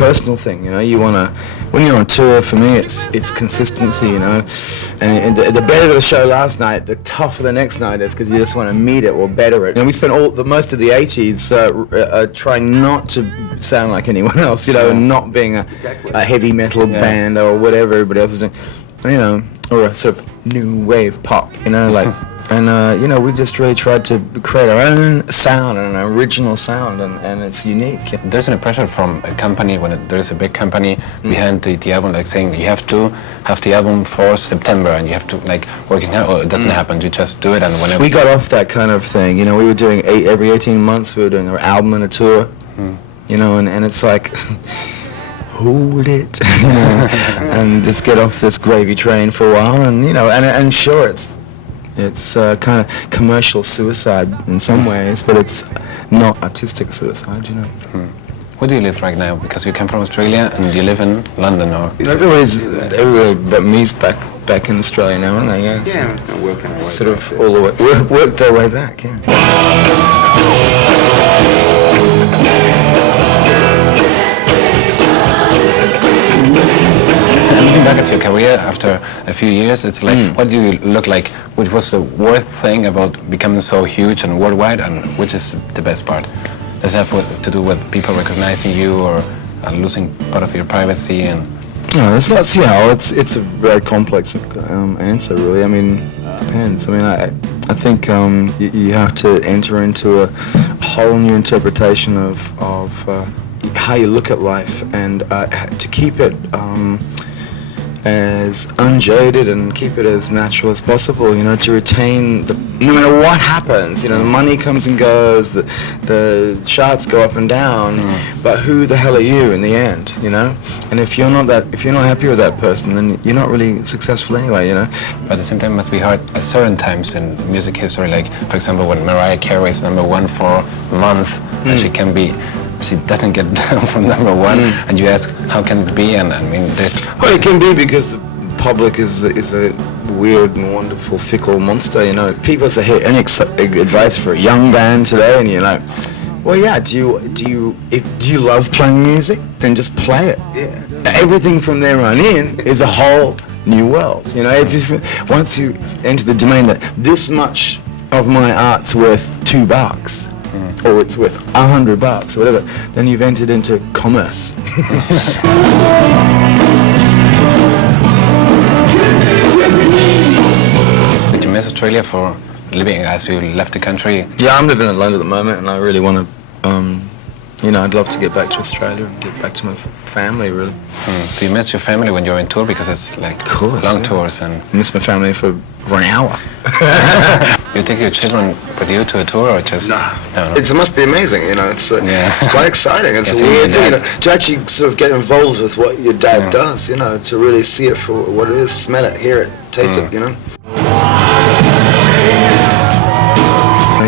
personal thing, you know. You want to, when you're on tour, for me, it's consistency, you know. And the better the show last night, the tougher the next night is, because you just want to meet it or better it. And we spent most of the 80s trying not to sound like anyone else, you know, and not being a heavy metal band or whatever everybody else is doing, you know, or a sort of new wave pop, you know, like. And, you know, we just really tried to create our own sound, an original sound, and it's unique. There's an pressure from a company, when there's a big company behind the album, like saying you have to have the album for September, and you have to, like, working out, or it doesn't happen, you just do it, and whenever... We got off that kind of thing, you know, we were doing every 18 months, we were doing our album and a tour, you know, and it's like... hold it, you know, and just get off this gravy train for a while, and, you know, and sure, it's kind of commercial suicide in some ways, but it's not artistic suicide, you know. Where do you live right now? Because you came from Australia and you live in London, or? Everybody but me's back in Australia now, aren't they? Yeah. Yeah, working our way sort of all the way, worked their way back. Yeah. Looking back at your career after a few years, it's like, what do you look like? Which was the worst thing about becoming so huge and worldwide, and which is the best part? Does it have to do with people recognizing you, or losing part of your privacy? And no, there's lots. Yeah, it's a very complex answer, really. I mean, depends. I mean, I think you have to enter into a whole new interpretation of how you look at life, and to keep it as unjaded and keep it as natural as possible, you know, to retain no matter what happens, you know, the money comes and goes, the charts go up and down, but who the hell are you in the end, you know? And if you're not happy with that person, then you're not really successful anyway, you know? But at the same time, it must be hard at certain times in music history, like, for example, when Mariah Carey is #1 for a month, and she doesn't get down from #1, and you ask, how can it be? And I mean, well, it can be because the public is a weird and wonderful, fickle monster, you know. People say, hey, any advice for a young band today? And you're like, well, yeah, do you love playing music? Then just play it. Yeah. Everything from there on in is a whole new world, you know. Once you enter the domain that this much of my art's worth $2, or it's worth $100 or whatever, then you've entered into commerce. Did you miss Australia for living as you left the country? Yeah, I'm living in London at the moment, and I really want to, you know, I'd love to get back to Australia and get back to my family, really. Do you miss your family when you're in tour? Because it's like long tours, and... I miss my family for an hour. You take your children with you to a tour, or just... No. No. It must be amazing, you know. It's quite exciting. It's a weird thing, you know, to actually sort of get involved with what your dad does, you know, to really see it for what it is, smell it, hear it, taste it, you know.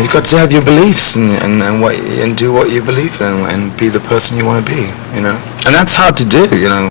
You've got to have your beliefs and do what you believe in, and be the person you want to be, you know. And that's hard to do, you know.